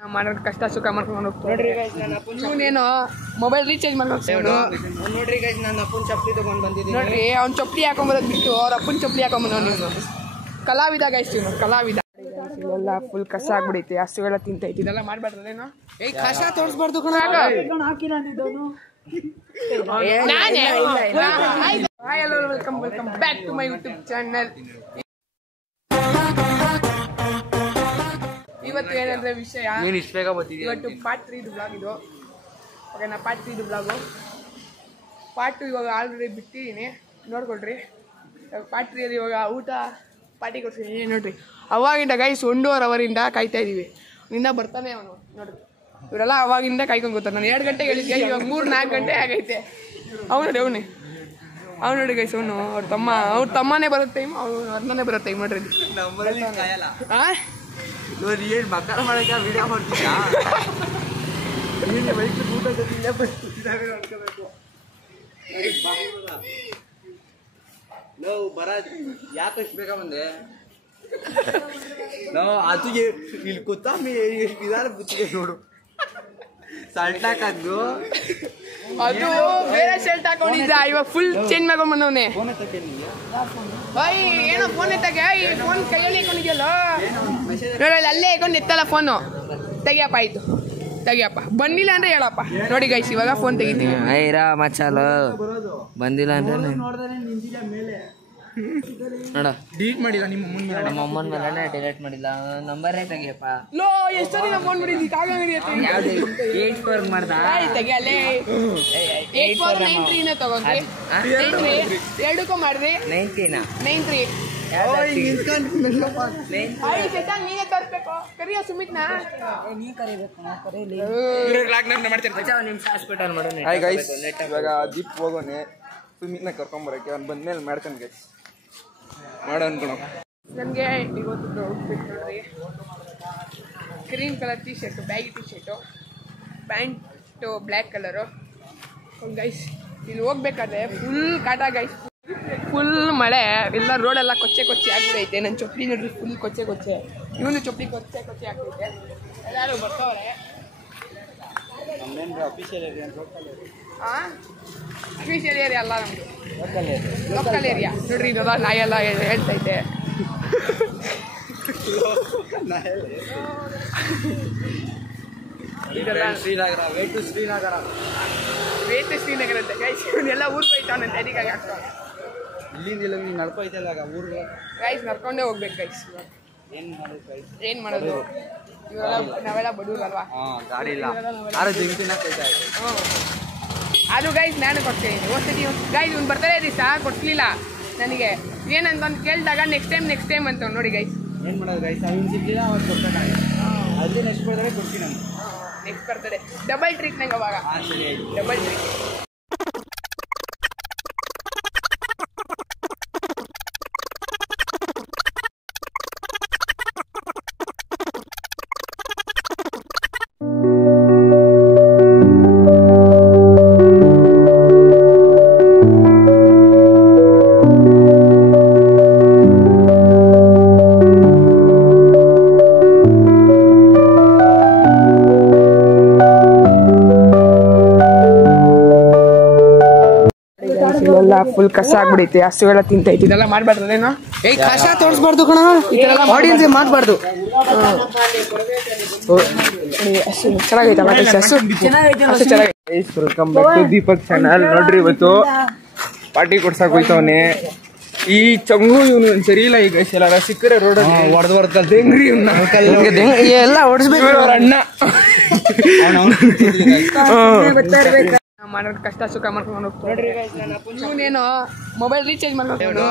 ಮಾಡೋದು ಕಷ್ಟ ಸುಖ ಮಾಡ್ಕೊಂಡು ನೋಡ್ರಿ ಗೈಸ್ ನನ್ನ ಅಪ್ಪನ ಇವನೇನೋ ಮೊಬೈಲ್ ರೀಚಾರ್ಜ್ ಮಾಡ್ಕೊಂಡು ನೋಡ್ರಿ ಗೈಸ್ ನನ್ನ ಅಪ್ಪನ ಚಪ್ಪಲಿ ತಗೊಂಡು ಬಂದಿದ್ದೀನಿ ನೋಡ್ರಿ ಅವ್ನು ಚಪ್ಪಲಿ ಹಾಕೊಂಬರೋದು ಬಿಟ್ಟು ಅವ್ರ ಅಪ್ಪನ ಚಪ್ಪಲಿ ಹಾಕೊಂಬಂದವನು ಇವನು ಕಲಾವಿದ ಗೈಸ್ ಇವನು ಕಲಾವಿದ ಇಲ್ಲೆಲ್ಲ ಫುಲ್ ಕಸ ಆಗ್ಬಿಡೈತೆ ಹಸುವೆಲ್ಲ ತಿಂತೈತಿ ಇದೆಲ್ಲ ಮಾಡ್ಬಾರ್ದೇನೋ ಏ ಕಸ ತೋರಿಸ್ಬಾರ್ದು ಕಣ welcome back to my YouTube channel ಇವತ್ತು ಏನಂದ್ರೆ ವಿಷಯ ಇವತ್ತು ಪಾರ್ಟ್ 3 ಬ್ಲಾಗ್ ಇದು ಓಕೆನಾ ಪಾರ್ಟ್ 3 ಬ್ಲಾಗು ಪಾರ್ಟ್ 2 ಇವಾಗ ಆಲ್ರೆಡಿ ಬಿಟ್ಟಿದ್ದೀನಿ ನೋಡ್ಕೊಳ್ರಿ ಪಾರ್ಟ್ 3 ಅಲ್ಲಿ ಇವಾಗ ಊಟ ಪಾರ್ಟಿ ಕೊಡ್ತೀನಿ ನೋಡ್ರಿ ಅವಾಗಿಂದ ಗೈಸ್ 1.5 ಅವರಿಂದ ಕಾಯ್ತಾ ಇದ್ದೀವಿ ನಿನ್ನ ಬರ್ತಾನೆ ಅವನು ನೋಡ್ರಿ ಇವರೆಲ್ಲ ಅವಾಗಿಂದ ಕಾಯ್ಕೊಂಡು ಗೊತ್ತಾರೆ ನಾನು 2 ಗಂಟೆಗೆ ಹೇಳಿದ್ದೆ ಇವಾಗ 3-4 ಗಂಟೆ ಆಗೈತೆ ಅವ್ನು ನೋಡಿ ಅವ್ನು ನೋಡಿ ಗೈಸ್ ಅವನು ಅವ್ರ ತಮ್ಮನೇ ಬರೋ ಟೈಮ್ ಅವ್ನು ಅಣ್ಣನೇ ಬರೋ ಟೈಮ್ ನೋಡ್ರಿ ಹಾಂ ಏನು ಮಕ್ಕಳ ಮಾಡೋಕ್ಕೆ ವಿಡಿಯೋ ಮಾಡ್ತೀರಾ ಊಟ ನಾವು ಬರೋದು ಯಾಕೆ ಎಷ್ಟು ಬೇಕಾ ಬಂದೆ ನಾವು ಅದಕ್ಕೆ ಇಲ್ಲಿ ಕೂತಾಮಿ ಎಷ್ಟು ಇದಾರೆ ಬುತ್ತಿಗೆ ನೋಡು ಸಲ್ಟಾಕದ್ದು ಅದು ಬೇರೆ ಶರ್ಟ್ ಹಾಕೊಂಡಿದ್ದ ಇವಾಗ ಫುಲ್ ಚೇಂಜ್ ಮಾಡ್ಕೊಂಡ್ ಬಂದವನೇ ಏನೋ ಫೋನ್ ಎತ್ತಾಗ ಈ ಫೋನ್ ಕೈಯಲ್ಲಿ ಹಾಕೊಂಡಿದ್ಯಲ್ಲ ನೋಡಿ ಅಲ್ಲೇ ಹಾಕೊಂಡು ಎತ್ತಲ್ಲ ಫೋನು ತೆಗಿಯಪ್ಪ ಆಯ್ತು ತೆಗಿಯಪ್ಪ ಬಂದಿಲ್ಲ ಅಂದ್ರೆ ಹೇಳಪ್ಪ ನೋಡಿ ಗೈಸ್ ಇವಾಗ ಫೋನ್ ತೆಗಿತೀವಿ ಐರಾ ಮಚಾಲ ಬಂದಿಲ್ಲ ಅಂದ್ರೆ ನೋಡ ಡಿಲೀಟ್ ಮಾಡಿಲ್ಲ ನಿಮ್ಮ ಅಮ್ಮನ ಮೇಲೆ ಡಿಲೀಟ್ ಮಾಡಿಲ್ಲ ನಂಬರೇ ತೆಗಿಯಪ್ಪ ಲೋ ಎಷ್ಟು ದಿನ ಫೋನ್ ಮಾಡಿದ್ದಿ ಯಾವ್ದು 84 ಮಾಡ್ದ ತೆಗಿಯಲ್ಲೇ 8493 ನೇ ತಗೊಂಡ್ರಿ 2 ಮಾಡಿದ್ರಿ 93 ನೀನೇ ತರ್ಬೇಕು ಕರಿಯೋ ಸುಮಿತ್ನ ನೀ ಕರಿಬೇಕು ಹಾಸ್ಪಿಟಲ್ ಮಾಡೋಣ ಇವಾಗ ದೀಪ್ ಹೋಗೋನೆ ಸುಮಿತ್ನ ಕರ್ಕೊಂಬರಕ್ಕೆ ಅವ್ನು ಬಂದ್ಮೇಲೆ ಮಾಡ್ತಾನೆ ಗೈಸ್ ಮಾಡೋ ಅನ್ಕೊಣ ನನಗೆ ಇವತ್ತು ಔಟ್ಫಿಟ್ ನೋಡ್ರಿ green colour T shirt baggy T shirt pant black colour guys ಇಲ್ಲಿ ಹೋಗ್ಬೇಕಾದ್ರೆ ಫುಲ್ ಕಾಟ ಗೈಸ್ ಫುಲ್ ಮಳೆ ಎಲ್ಲ ರೋಡೆಲ್ಲ ಕೊಚ್ಚೆ ಆಗ್ಬಿಡೈತೆ ನನ್ನ ಚೊಪ್ಪಲಿ ನೋಡ್ರಿ ಫುಲ್ ಕೊಚ್ಚೆ ಇವನು ಚೊಪ್ಪಲಿ ಕೊಚ್ಚೆ ಆಗ್ಬಿಡೈತೆ ಎಲ್ಲರೂ ಬರ್ತಾವ್ರೆ ಅಫಿಷಿಯಲ್ ಏರಿಯಾ ಅಲ್ಲ ನಮ್ಮದು ಲೋಕಲ್ ಏರಿಯಾ ನೋಡ್ರಿ ಇದೆಲ್ಲ ನಾಯೆಲ್ಲ ಹೇಳ್ತೈತೆ ಶ್ರೀನಗರ ವೇಟ್ ಶ್ರೀನಗರ ಅಂತ ಗೈಸ್ ಇವನ್ನೆಲ್ಲ ಊರಿಗೆ ಹೋಯ್ತಾವನಂತೆ ಅದಕ್ಕಾಗಿ ಆಗ್ತಾವೆ ಇಲ್ಲಿಂದ ನೀನು ನಡ್ಕೊಯ್ತಲ್ಲ ಊರಿಗೆ ಗೈಸ್ ನಡ್ಕೊಂಡೇ ಹೋಗ್ಬೇಕು ಗೈಸ್ ಏನು ಮಾಡೋದು ಇವೆಲ್ಲ ನಾವೆಲ್ಲ ಬಡವ್ರಲ್ವಾ ಗಾಡಿ ಇಲ್ಲ ಆರು ಜಂಗಿನ ಹ್ಞೂ ಅದು ಗೈಸ್ ನಾನು ಕೊಡ್ತೀನಿ ಓದ್ತೀನಿ ಗೈಸ್ ಇವ್ನು ಬರ್ತಾರೆ ದಿವಸ ಕೊಡ್ಲಿಲ್ಲ ನನಗೆ ಏನಂತ ಕೇಳಿದಾಗ ನೆಕ್ಸ್ಟ್ ಟೈಮ್ ಅಂತ ನೋಡಿ ಗೈಸ್ ಏನು ಮಾಡೋದು ಗೈಸ್ ಅವ್ನು ಸಿಗ್ಲಿಲ್ಲ ಅವತ್ತು ಕೊಡ್ತಾನೆ ಅದೇ ನೆಕ್ಸ್ಟ್ ಬರ್ತಾರೆ ಕೊಡ್ತೀನಿ ನಾನು ನೆಕ್ಸ್ಟ್ ಬರ್ತಡೆ ಡಬಲ್ ಟ್ರೀಟ್ ನಂಗೆ ಅವಾಗ ಸರಿ ಡಬಲ್ ಟ್ರೀಟ್ ಫುಲ್ ಕಸ ಆಗ್ಬಿಡೈತೆ ಹಸುವೆಲ್ಲ ತಿಂತೈತಿ ಇದೆಲ್ಲ ಮಾಡ್ಬಾರ್ದೇನೋ ಏ ಕಸ ತೋರಿಸ್ಬಾರ್ದು ಕಣ ಈ ತರ ಆಡಿಯನ್ಸ್ ಮಾಡ್ಬಾರ್ದು ಹಸು ಚೆನ್ನಾಗೈತಲ್ಲ ಹಸು ಚೆನ್ನಾಗೈತೆ ದೀಪಕ್ ಚಾನಲ್ ನೋಡ್ರಿ ಇವತ್ತು ಪಾರ್ಟಿ ಕೊಡ್ಸಕ್ ಹೋಯ್ತವನೆ ಈ ಚಂಗು ಇವನು ಸರಿ ಇಲ್ಲ ಈಗ ಎಲ್ಲ ಸಿಕ್ಕರೆ ರೋಡ್ ಹೊಡೆದು ಹೆಂಗ್ರಿ ಎಲ್ಲ ಹೊಡಿಸ್ಬೇಕು ಅಣ್ಣ ಮಾಡೋದು ಕಷ್ಟ ಸುಖ ಮಾಡ್ಕೊಂಡು ನೋಡ್ರಿ ಇವನೇನೋ ಮೊಬೈಲ್ ರೀಚಾರ್ಜ್ ಮಾಡ್ಕೊಂಡು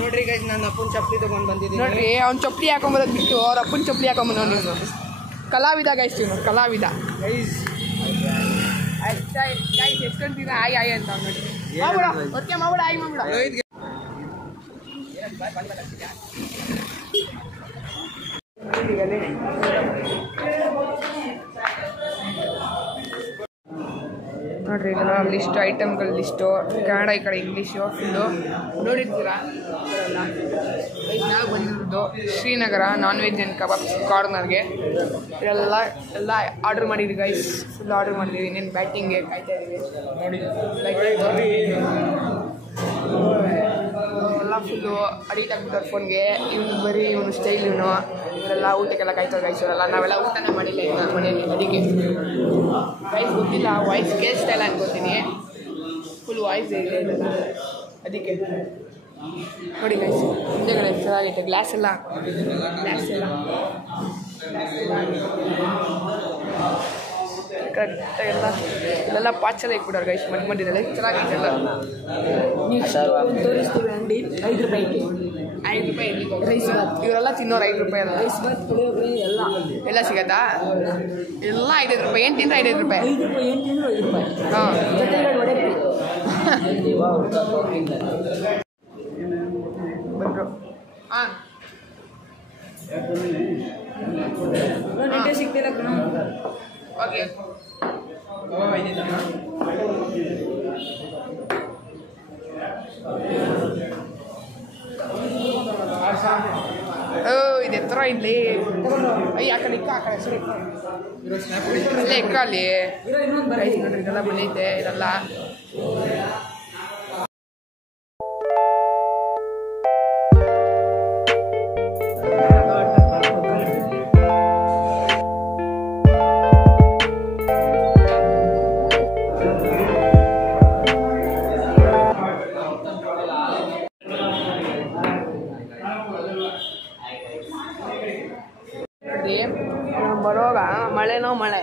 ನೋಡ್ರಿ ಗೈಸ್ ನನ್ನ ಅಪ್ಪನ ಚಪ್ಪಲಿ ತಗೊಂಡು ಬಂದಿದ್ದೀನಿ ನೋಡ್ರಿ ಅವ್ನು ಚಪ್ಪಲಿ ಹಾಕೊಂಬರೋದು ಬಿಟ್ಟು ಅವ್ರ ಅಪ್ಪನ ಚಪ್ಪಲಿ ಹಾಕೊಂಬಂದವನು ಇವನು ಕಲಾವಿದ ಗೈಸ್ ಇವನು ಕಲಾವಿದ ಗೈಸ್ ಎಷ್ಟೊಂದಿನ ಆಯ್ ಅಂತ ಅವ್ನು ನೋಡಿ ಮಾಡ್ಬಿಡ ಒಟ್ಟಿಗೆ ಮಾಡ್ಬಿಡ ಆಯ್ ಮಾಡ್ಬಿಡ ನೋಡ್ರಿ ಇದೆಲ್ಲ ಲಿಸ್ಟು ಐಟಮ್ಗಳ ಲಿಸ್ಟು ಕನ್ನಡ ಈ ಕಡೆ ಇಂಗ್ಲೀಷು ಫುಲ್ಲು ನೋಡಿರ್ತೀರಾ ಇದೆಲ್ಲ. ನಾವು ಬಂದಿರೋದು Srinagar non veg and kebabs ಕಾರ್ನರ್ಗೆ. ಇದೆಲ್ಲ ಆರ್ಡ್ರ್ ಮಾಡಿದ್ವಿ ಗೈಸ್, ಫುಲ್ ಆರ್ಡ್ರ್ ಮಾಡಿದ್ದೀವಿ. ಇನ್ನೇನು ಬ್ಯಾಟಿಂಗ್ಗೆ ಕಾಯ್ತಾ ಇದ್ದೀವಿ ನೋಡಿ. ಎಲ್ಲ ಫುಲ್ಲು ಅಡಿಟ್ ಆಗ್ಬಿಟ್ಟವ್ರು ಫೋನ್ಗೆ. ಇವನು ಸ್ಟೈಲ್ ಇವರೆಲ್ಲ ಊಟಕ್ಕೆಲ್ಲ ಕಾಯ್ತಾರೆ ಗೈಸ್. ಇವರೆಲ್ಲ ನಾವೆಲ್ಲ ಊಟನೇ ಮಾಡಿಲ್ಲ ಇನ್ನು ಮನೆಯಲ್ಲಿ. ಅದಕ್ಕೆ ಗೈಸ್ ಗೊತ್ತಿಲ್ಲ, ವಾಯ್ಸ್ ಕೇಳಿಸ್ತಾ ಇಲ್ಲ ಅನ್ಕೋತೀನಿ. ಫುಲ್ ವಾಯ್ಸ್ ಇದೆ ಅದಕ್ಕೆ ನೋಡಿ ಗೈಸ್. ಹಿಂದೆಗಡೆ ಚೆನ್ನಾಗೈತೆ ಗ್ಲಾಸ್ ಎಲ್ಲ ಕರೆಕ್ಟಾಗೆಲ್ಲ ಇಲ್ಲೆಲ್ಲ ಪಾಚೆಲ್ಲ ಇಟ್ಬಿಡೋರು ಗೈಸ್. ಮಧ್ಯದಲ್ಲಿ ಚೆನ್ನಾಗೈತೆ ಎಲ್ಲ. ತೋರಿಸ್ತೀವಿ ಅಂಗಡಿ 5 ರೂಪಾಯಿಗೆ 5 ರೂಪಾಯಿ ರೈಸ್ ಬಾತ್. ಇವರೆಲ್ಲ ತಿನ್ನೋರು 5 ರೂಪಾಯಿ ಅಲ್ಲ. ರೈಸ್ ಬಾತ್ ಪುಳಿಯೋಗರೆ ಎಲ್ಲ ಸಿಗತ್ತಾ? ಎಲ್ಲ 5 ರೂಪಾಯಿ. ಏನು ತಿಂದ್ರೆ 5 ರೂಪಾಯಿ? 5 ರೂಪಾಯಿ ಏನು ತಿಂದ್ರು 5 ರೂಪಾಯಿ. ಹಾಂ ಜೊತೆಗೆ ವಡೆ ಬಂದರು. ಹಾಂ ನೆಟ್ಟೆ ಸಿಗ್ತಿಲ್ಲ ಕಣ. ಓಕೆ ಇದು ಎತ್ತರ ಇಲ್ಲಿ. ಆ ಕಡೆ ಇಕ್ಕ, ಆ ಕಡೆ ಸರಿ ಇಲ್ಲೇ ಇಕ್ಕ ಅಲ್ಲಿ. ನೋಡ್ರಿ ಇದೆಲ್ಲ ಬಂದೈತೆ ಇದೆಲ್ಲ. ಬರೋವಾಗ ಮಳೆ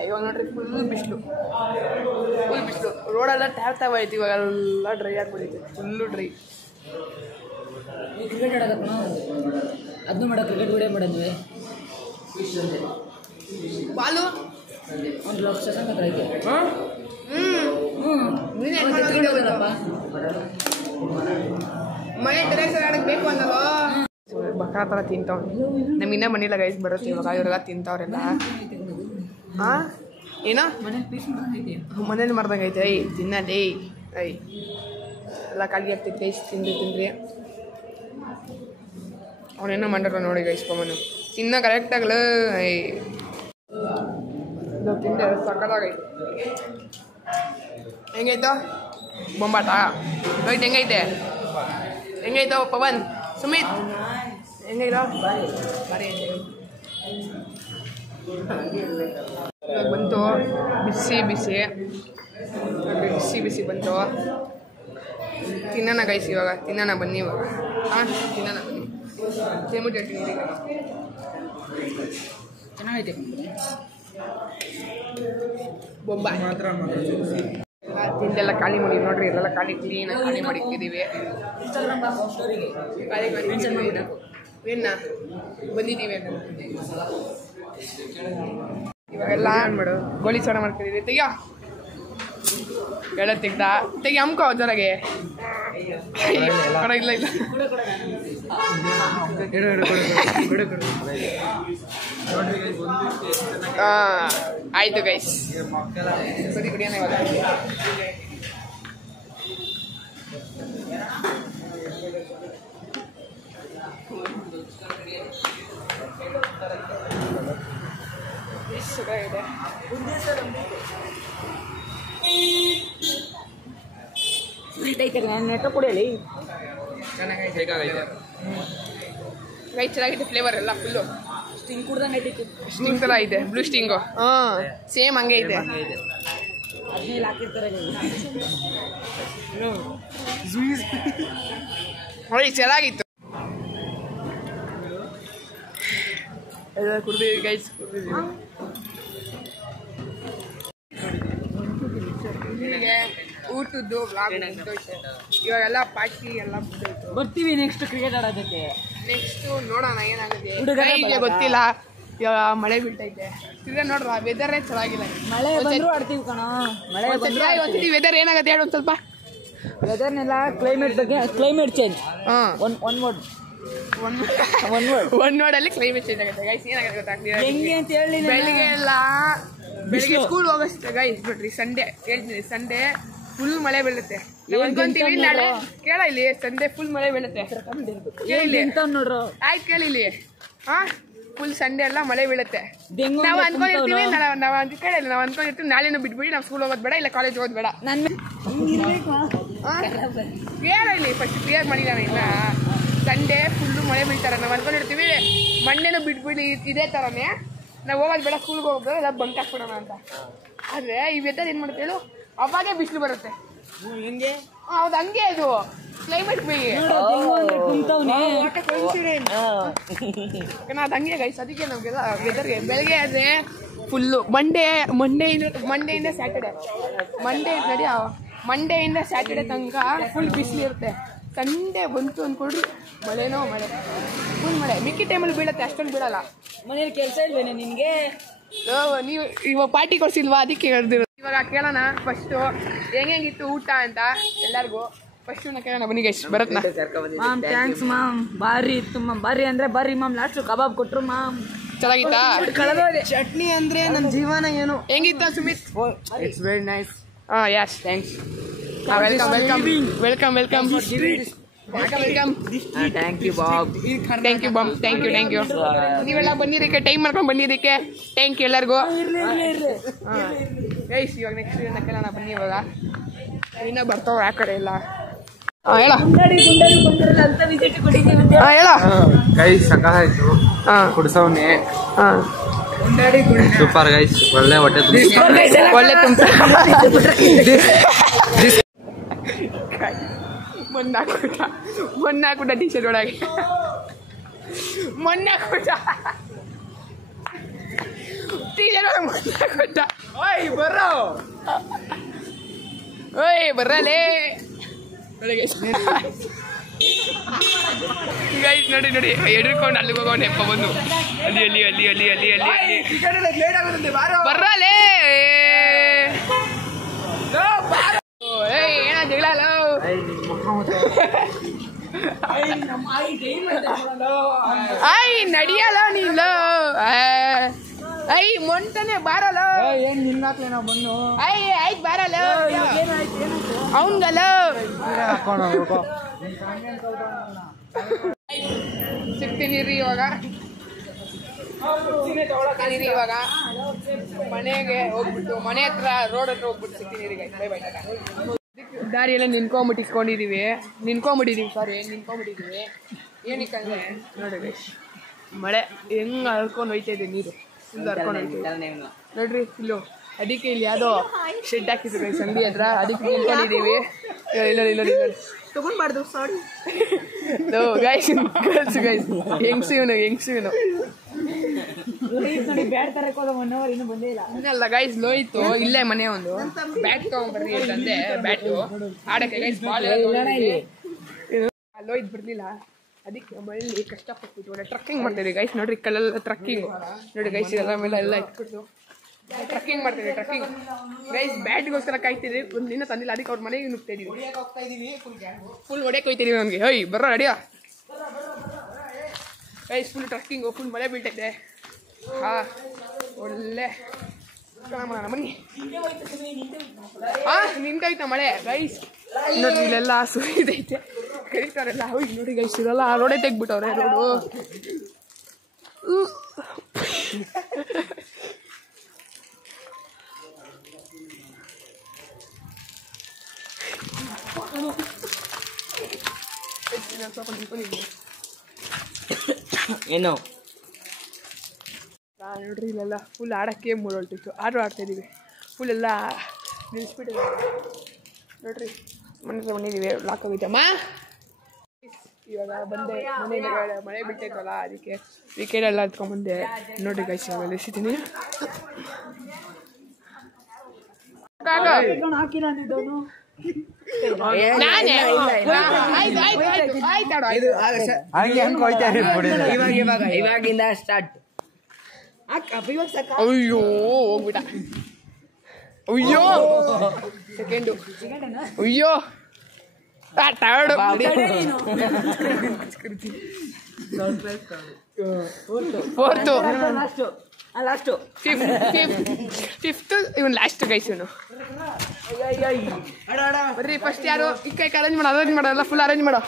ಇವಾಗ ನೋಡ್ರಿ ಫುಲ್ ಬಿಸಿಲು. ರೋಡೆಲ್ಲ ಟ್ಯಾಪ್ ಐತಿ. ಇವಾಗ ಎಲ್ಲ ಡ್ರೈ ಆಗಿಬಿಡೈತೆ, ಫುಲ್ಲು ಡ್ರೈ. ಕ್ರಿಕೆಟ್ ಆಡೋದಕ್ಕ ಅದನ್ನು ಮಾಡೋ ಕ್ರಿಕೆಟ್ ವಿಡಿಯೋ ಮಾಡಿದ್ವಿ. ಬಾಲು 1 ಲಕ್ಷ ಸಂಗತ್ರ ಐತೆ. ನೀನೇನು ಮಾಡೋದಪ್ಪ? ಮನೆ ಡ್ರೆಸ್ ಆಡಕ್ಕೆ ಬೇಕು ಅನ್ನಲ್ಲ. ಬಕ್ರಾ ಥರ ತಿಂತಾವ್ರೆ. ನಮ್ಗೆ ಇನ್ನೂ ಮನೇಲ ಗೈಸ್ ಬರುತ್ತೆ ಇವಾಗ. ಇವರೆಲ್ಲ ತಿಂತಾವ್ರೆಲ್ಲ. ಹಾಂ ಏನೋ ಮನೇಲಿ ಮಾಡ್ದಂಗೆ ಐತೆ. ತಿನ್ನಲಿ ಎಲ್ಲ ಖಾಲಿ ಆಗ್ತೈತೆ ಗೈಸ್. ತಿಂದ್ರಿ ಅವನೇನೋ ಮಾಡ್ಯಾರ ನೋಡಿ ಗೈಸ್. ಪಮ್ಮನು ತಿನ್ನ ಕರೆಕ್ಟಾಗಲ್ಲ. ನಾವು ತಿಂದೆ ಸಕ್ಕತ್ತಾಗೈತೆ. ಹೆಂಗೈತೋ ಬೊಂಬಾಟ ಗೈಟ್? ಹೆಂಗೈತೋ ಪವನ್ ಸುಮಿತ್? ಹೆಂಗೈತೋ? ಬಾರಿ ಇವಾಗ ಬಂತು ಬಿಸಿ ಬಂತು. ತಿನ್ನೋಣ ಗೈಸ್ ಇವಾಗ. ತಿನ್ನೋಣ ಬನ್ನಿ ಇವಾಗ. ಹಾಂ ತಿನ್ನೋಣ ಬನ್ನಿ. ತಿನ್ಬಿಟ್ಟು ಹೇಳ್ತೀನಿ. ಚೆನ್ನಾಗೈತೆ ಬೊಂಬ ತಿಂದೆಲ್ಲ ಖಾಲಿ ಮಾಡಿ ನೋಡ್ರಿ. ಇಲ್ಲೆಲ್ಲ ಕ್ಲೀನಾಗಿ ಖಾಲಿ ಮಾಡಿಟ್ಟಿದ್ದೀವಿ. ಏನ ಬಂದಿದ್ದೀವಿ ಇವಾಗೆಲ್ಲ ಗೋಲಿ ಸೋಡ ಮಾಡ್ತಿದ್ದೀವಿ. ತೆಗಿಯೋ ಹೇಳೋದು ತೆಗಿ ಅಮ್ಕೋ ಜೊರಗೆ. ಇಲ್ಲ ಆಯಿತು ಗೈಸ್. ಸರಿ ಕುಡಿಯೋಣ ಇವಾಗ. ಇದೆ ಸ್ವೀಟ್ ಐತೆ. ನೆಟ್ಟ ಕುಡಿಯಲಿ. ಚೆನ್ನಾಗೈತೆ ಗೈಸ್. ಚೆನ್ನಾಗಿದೆ ಫ್ಲೇವರ್ ಎಲ್ಲ ಫುಲ್ಲು. ಸ್ಟಿಂಗ್ ಕುಡ್ದಂಗೆ ಐತೆ. ಸ್ಟಿಂಗ್ ಥರ ಐತೆ. ಬ್ಲೂ ಸ್ಟಿಂಗು. ಹಾಂ ಸೇಮ್ ಹಂಗೆ ಐತೆ. 17 ಹಾಕಿರ್ತಾರೆ. ನೋಡಿ ಚೆನ್ನಾಗಿತ್ತು. ಕುಡ್ದಿದ್ದೀವಿ ಗೈಸ್, ಕುಡ್ದಿದ್ದೀವಿ. ಊಟದ್ದು ವ್ಲಾಗ್ ಮುಗ್ದೋಯ್ತು. ಇವಾಗೆಲ್ಲ ಪಾರ್ಟಿ ಎಲ್ಲ ಮುಗ್ದೋಯ್ತು. ಬರ್ತೀವಿ ನೆಕ್ಸ್ಟ್ ಕ್ರಿಕೆಟ್ ಆಡೋದಕ್ಕೆ. ನೆಕ್ಸ್ಟು ನೋಡೋಣ ಏನಾಗುತ್ತೆ ಗೊತ್ತಿಲ್ಲ. ಇವಾಗ ಮಳೆ ಬೀಳ್ತೈತೆ. ತಿರ್ಗಾ ನೋಡ್ರ ವೆದರೇ ಚೆನ್ನಾಗಿಲ್ಲ. ಮಳೆ ಬಂದರೂ ಆಡ್ತೀವಿ ಕಣ. ಮಳೆ ಬಂದ್ರೆ ವೆದರ್ ಏನಾಗುತ್ತೆ ಹೇಳಿ ಒಂದು ಸ್ವಲ್ಪ. ವೆದರ್ನೆಲ್ಲ ಕ್ಲೈಮೇಟ್ ಬಗ್ಗೆ. Climate change. ಹಾಂ ಒನ್ ವರ್ಡ್ ಒನ್ ವರ್ಡಲ್ಲಿ ಕ್ಲೈಮೇಟ್ ಚೇಂಜ್ ಆಗುತ್ತೆ ಗೈಸ್. ಏನಾಗುತ್ತೆ ಗೊತ್ತಾಗ್ತಿಲ್ಲ. ಹೆಂಗೆ ಅಂತ ಹೇಳಿ ಬೆಳಿಗ್ಗೆ ಎಲ್ಲ ಬೆಳಿಗ್ಗೆ ಸ್ಕೂಲ್ ಹೋಗೋಷ್ಟೇ ಗೈಸ್ ನೋಡ್ರಿ ಸಂಡೇ ಹೇಳ್ತೀನಿ ಸಂಡೇ ಫುಲ್ ಮಳೆ ಬೀಳುತ್ತೆ ನಾವ್ ಅನ್ಕೊಂತೀವಿ ನಾಳೆ ಕೇಳ ಇಲ್ಲಿ ಸಂಡೇ ಫುಲ್ ಮಳೆ ಬೀಳುತ್ತೆ ಕೇಳಿ ಆಯ್ತು ಕೇಳಿ ಇಲ್ಲಿ ಹಾ ಫುಲ್ ಸಂಡೇ ಎಲ್ಲ ಮಳೆ ಬೀಳುತ್ತೆ ನಾವು ಅನ್ಕೊಂಡಿರ್ತೀವಿ ನಾವು ಕೇಳಿಲ್ಲ ನಾವು ಅನ್ಕೊಂಡಿರ್ತೀವಿ ನಾಳೆನೂ ಬಿಟ್ಬಿಡಿ ನಾವು ಸ್ಕೂಲ್ ಹೋಗೋದು ಬೇಡ ಇಲ್ಲ ಕಾಲೇಜ್ ಹೋಗೋದು ಬೇಡ ಕೇಳ ಇಲ್ಲಿ ಫಸ್ಟ್ ಕ್ಲಿಯರ್ ಮಾಡಿಲ್ಲ ಇಲ್ಲ ಸಂಡೇ ಫುಲ್ಲು ಮಳೆ ಬೀಳ್ತಾರೆ ನಾವು ಅನ್ಕೊಂಡಿರ್ತೀವಿ ಮಂಡೇನೂ ಬಿಟ್ಬಿಡಿ ಇದೇ ಥರನೇ ನಾವು ಹೋಗೋದು ಬೇಡ ಸ್ಕೂಲ್ಗೆ ಹೋಗೋದು ಇಲ್ಲ ಬಂಕ್ ಹಾಕ್ಬಿಡೋಣ ಅಂತ ಆದರೆ ಈ ವೆದರ್ ಏನು ಮಾಡುತ್ತೆ ಹೇಳು ಅವಾಗೇ ಬಿಸಿಲು ಬರುತ್ತೆ ಹೌದು ಹಂಗೆ ಇದು ಕ್ಲೈಮೇಟ್ ಬೇಗೆ ಅದು ಹಂಗೆ ಗೈಸ್ ಅದಕ್ಕೆ ನಮಗೆಲ್ಲ ವೆದರ್ಗೆ ಬೆಳಗ್ಗೆ ಆದರೆ ಫುಲ್ಲು ಮಂಡೆಯಿಂದ ಸ್ಯಾಟರ್ಡೆ ಮಂಡೆಯಿಂದ ಸ್ಯಾಟರ್ಡೆ ತನಕ ಫುಲ್ ಬಿಸಿಲು ಇರುತ್ತೆ ಸಂಡೇ ಬಂತು ಅಂದ್ಕೊಡ್ರಿ ಮಳೆನೋ ಮಳೆ ಫುಲ್ ಮಳೆ ಮಿಕ್ಕಿ ಟೈಮಲ್ಲಿ ಬೀಳುತ್ತೆ ಅಷ್ಟೊಂದು ಬೀಳಲ್ಲ ಮನೇಲಿ ಕೆಲಸ ಇಲ್ವೇನೆ ನಿನಗೆ ನೀವು ಇವಾಗ ಪಾರ್ಟಿ ಕೊಡ್ಸಿಲ್ವಾ ಅದಕ್ಕೆ ಹೇಳ್ದಿರೋ ಇವಾಗ ಕೇಳೋಣ ಫಸ್ಟು ಹೆಂಗಿತ್ತು ಊಟ ಅಂತ ಎಲ್ಲರಿಗೂ ಫಸ್ಟು ಕೇಳೋಣ ಬನ್ನಿ ಗೈಸ್ ಬರತ್ನಾ ಮಾಮ್ ಥ್ಯಾಂಕ್ಸ್ ಮಾಮ್ ಭಾರಿ ಇತ್ತು ಮಾಮ್ ಭಾರಿ ಅಂದ್ರೆ ಭಾರಿ ಮಾಮ್ ಲಾಸ್ಟ್ ಕಬಾಬ್ ಕೊಟ್ರು ಮಾಮ್ ಚೆನ್ನಾಗಿತ್ತಾ ಚಟ್ನಿ ಅಂದ್ರೆ ನನ್ನ ಜೀವನ ಏನು ಹೆಂಗಿತ್ತು Sumit it's very nice yes thanks welcome thank you Bob thank you ನೀವೆಲ್ಲ ಬಂದಿದ್ದಕ್ಕೆ ಟೈಮ್ ಮಾಡ್ಕೊಂಡು ಬಂದಿದ್ದಕ್ಕೆ ಥ್ಯಾಂಕ್ ಯು ಎಲ್ಲರಿಗೂ ಗೈಸ್ ಇವಾಗ ನೆಕ್ಸ್ಟ್ ಕೇಳೋಣ ಬನ್ನಿ ಇವಾಗ ಇನ್ನೂ ಬರ್ತಾವ ಆ ಕಡೆ ಎಲ್ಲ ಹೇಳ ಹೇಳ ಗೈಸ್ ಸಕಾಯ್ತು ಕುಡ್ಸವ್ನೆ ಸೂಪರ್ ಗೈಸ್ ಒಳ್ಳೆ ಹೊಟ್ಟೆ ಒಳ್ಳೆ ತುಂಬ ಮೊನ್ನಾಕ್ಬಿಟ್ಟ ಟಿ ಶರ್ಟ್ ಒಳಗೆ ಮೊನ್ನಾಕ್ಬಿಟ್ಟ ಟಿ ಶರ್ಟ್ ಒಳಗೆ ಮೊನ್ನಾಕ್ಬಿಟ್ಟ ಓಯ್ ಬರ್ರಲೇ ಗೈಸ್ ನೋಡಿ ಎಡ್ಕೊಂಡು ಅಲ್ಲಿಗೆ ಹೋಗೋಣ ಎಪ್ಪ ಬಂದು ಅಲ್ಲಿ ಬರ್ರಲೇ ಏನ ಜಗಳ ಐ ನಡಿಯಲ್ಲ ನೀನು ಐ ಮೊಂಟನೆ ಬಾರಲ್ಲ ಏನ್ ನಿನ್ನಾಕ್ಲೇನ ಬನ್ನು ಆಯ್ತು ಬಾರಲ್ಲ ಅವನ್ಗಲ್ಲ ಸಿಗ್ತೀನಿ ಇವಾಗ ಮನೆಗೆ ಹೋಗ್ಬಿಟ್ಟು ಮನೆ ಹತ್ರ ರೋಡ್ ಹತ್ರ ಹೋಗ್ಬಿಟ್ಟು ಸಿಗ್ತೀನಿ ಬೈ ಬೈ ದಾರಿಯೆಲ್ಲ ನಿಂತ್ಕೊಂಡ್ಬಿಟ್ಟಿದ್ದೀವಿ ಏನಕ್ಕಂದ್ರೆ ನೋಡಿ ಮಳೆ ಹೆಂಗೆ ಹರ್ಕೊಂಡು ಹೋಯ್ತಾ ಇದೆ ನೀರು ಫುಲ್ ಹರ್ಕೊಂಡು ಹೋಯ್ತಾ ನೋಡ್ರಿ ಫುಲ್ಲು ಅದಕ್ಕೆ ಇಲ್ಲಿ ಯಾವುದೋ ಶೆಡ್ ಹಾಕಿದ್ರು ಗೈಸ್ ಅಂಗಡಿ ಹತ್ರ ಅದಕ್ಕೆ ನಿಂತ್ಕೊಂಡಿದ್ದೀವಿ ಇಲ್ಲ ತಗೊಂಡ್ಬಾರ್ದು ಸಾರಿ ಗೈಸ್ ಹೆಂಗ್ಸು ಇವನು ಇನ್ನಲ್ಲ ಗೈಸ್ ಲೋಯ್ತು ಇಲ್ಲೇ ಮನೆ ಒಂದು ಬ್ಯಾಟ್ ತಗೊಂಡ್ಬರ್ರಿ ಅಂತಂದೆ ಬ್ಯಾಟು ಆಡಕ್ಕೆ ಗೈಸ್ ಬಾಲ್ ಲೋಯ್ದು ಬರ್ಲಿಲ್ಲ ಅದಕ್ಕೆ ಮಳ್ಳಿ ಕಷ್ಟಪಟ್ಬಿಟ್ಟು ಒಳ್ಳೆ ಟ್ರಕ್ಕಿಂಗ್ ಮಾಡ್ತೀವಿ ಗೈಸ್ ನೋಡ್ರಿ ಕಲ್ಲೆಲ್ಲ ಟ್ರಕ್ಕಿಂಗು ನೋಡಿ ಗೈಸ್ ಎಲ್ಲ ಮೇಲೆ ಎಲ್ಲ ಇಟ್ಬಿಟ್ಟು ಟ್ರಕ್ಕಿಂಗ್ ಮಾಡ್ತೀವಿ ಗೈಸ್ ಬ್ಯಾಟ್ಗೋಸ್ಕರ ಕಾಯ್ತಿದ್ವಿ ಒಂದು ದಿನ ತಂದಿಲ್ಲ ಅದಕ್ಕೆ ಅವ್ರ ಮನೆಗೆ ನುಗ್ತಾ ಇದೀವಿ ಫುಲ್ ಹೊಡೆಯಕ್ಕೆ ಹೋಗ್ತಿದೀವಿ ನಮಗೆ ಹೋಯ್ ಬರ್ರ ರೆಡಿಯಾ ಗೈಸ್ ಫುಲ್ ಟ್ರಕ್ಕಿಂಗು ಫುಲ್ ಮಳೆ ಬೀಳ್ತೈತೆ ಒಳ್ಳೆ ಬನ್ನಿ ನಿಂತೈತ ಮಳೆ ಗೈಸ್ ನೋಡಿ ಇಲ್ಲೆಲ್ಲ ಸುರಿದೈತೆ ಕರೀತಾರೆಲ್ಲ ಹೋಗಿ ನೋಡಿ ಗೈಸ್ ಇರಲ್ಲ ರೋಡೇ ತೆಗ್ಬಿಟ್ಟವ್ರೆ ರೋಡು ಏನು ನೋಡ್ರಿ ಇಲ್ಲೆಲ್ಲ ಫುಲ್ ಆಡೋಕ್ಕೆ ಮೂಡ್ ಹೊಲ್ಟಿತ್ತು ಆಡ್ತಾಯಿದ್ದೀವಿ ಫುಲ್ ಎಲ್ಲ ನಿಲ್ಲಿಸ್ಬಿಟ್ಟಿದ್ದೀವಿ ನೋಡ್ರಿ ಬಂದಿದ್ದೀವಿ ಲಾಕ್ ಹೋಗಿದ್ದಮ್ಮ ಇವಾಗ ಬಂದೆ ಮನೆಯಿಂದ ಮಳೆ ಬಿಟ್ಟೈತಲ್ಲ ಅದಕ್ಕೆ ವೀಕೆಂಡೆಲ್ಲ ಹತ್ಕೊಂಡ್ಬಂದೆ ನೋಡ್ರಿ ಗೈಸ್ ಇವಾಗ ನಿಲ್ಲಿಸಿದ್ದೀನಿ ಇವಾಗಿಂದ ಸ್ಟಾರ್ಟ್ ಅಯ್ಯೋ ಹೋಗ್ಬಿಟ್ಟ ಅಯ್ಯೋ ಸೆಕೆಂಡು ಅಯ್ಯೋ ಟರ್ಡ್ ಫೋರ್ತು ಲಾಸ್ಟು ಫಿಫ್ತ್ ಇವನು ಲಾಸ್ಟ್ ಗೈಸ್ ಇವನು ಬರ್ರಿ ಫಸ್ಟ್ ಯಾರು ಈ ಕೈ ಅರೇಂಜ್ ಮಾಡೋಲ್ಲ ಫುಲ್ ಅರೇಂಜ್ ಮಾಡೋ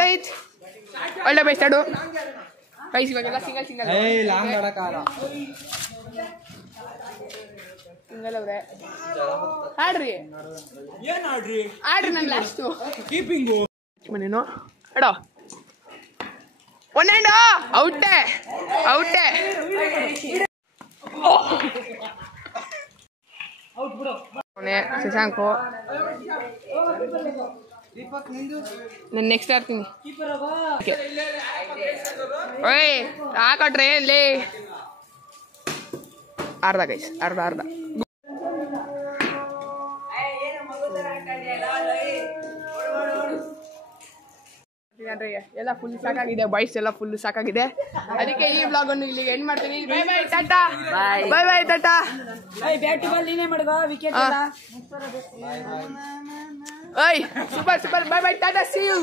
ಲೈಟ್ ಒಳ್ಳೆ ಬೈ ಸ್ಟಾರ್ಟು ಗೈಸ್ ಇವಾಗೆಲ್ಲ ಸಿಂಗಲ್ ಸಿಂಗಲ್ ಅವ್ರೆ ಆಡ್ರಿ ನನ್ ಲಾಸ್ಟು ಮನೇನು ಅಡೋ ಒಂದೆಂಡು ಔಟೆ ಶಶಾಂಕು ನಾನು ನೆಕ್ಸ್ಟ್ ಆಡ್ತೀನಿ ಓಯ್ ಹಾಕೊಟ್ರಿ ಇಲ್ಲಿ ಅರ್ಧ ಗೈಸ್ ಅರ್ಧ ಎಲ್ಲ ಫುಲ್ ಸಾಕಾಗಿದೆ ಬಾಯ್ಸ್ ಎಲ್ಲ ಫುಲ್ ಸಾಕಾಗಿದೆ ಅದಕ್ಕೆ ಈ ಬ್ಲಾಗ್ ಅನ್ನು ಇಲ್ಲಿಗೆ ಎಂಡ್ ಮಾಡ್ತೀನಿ ಬೈ ಬೈ ಟಾಟಾ ಓಯ್ super bye bye tata see you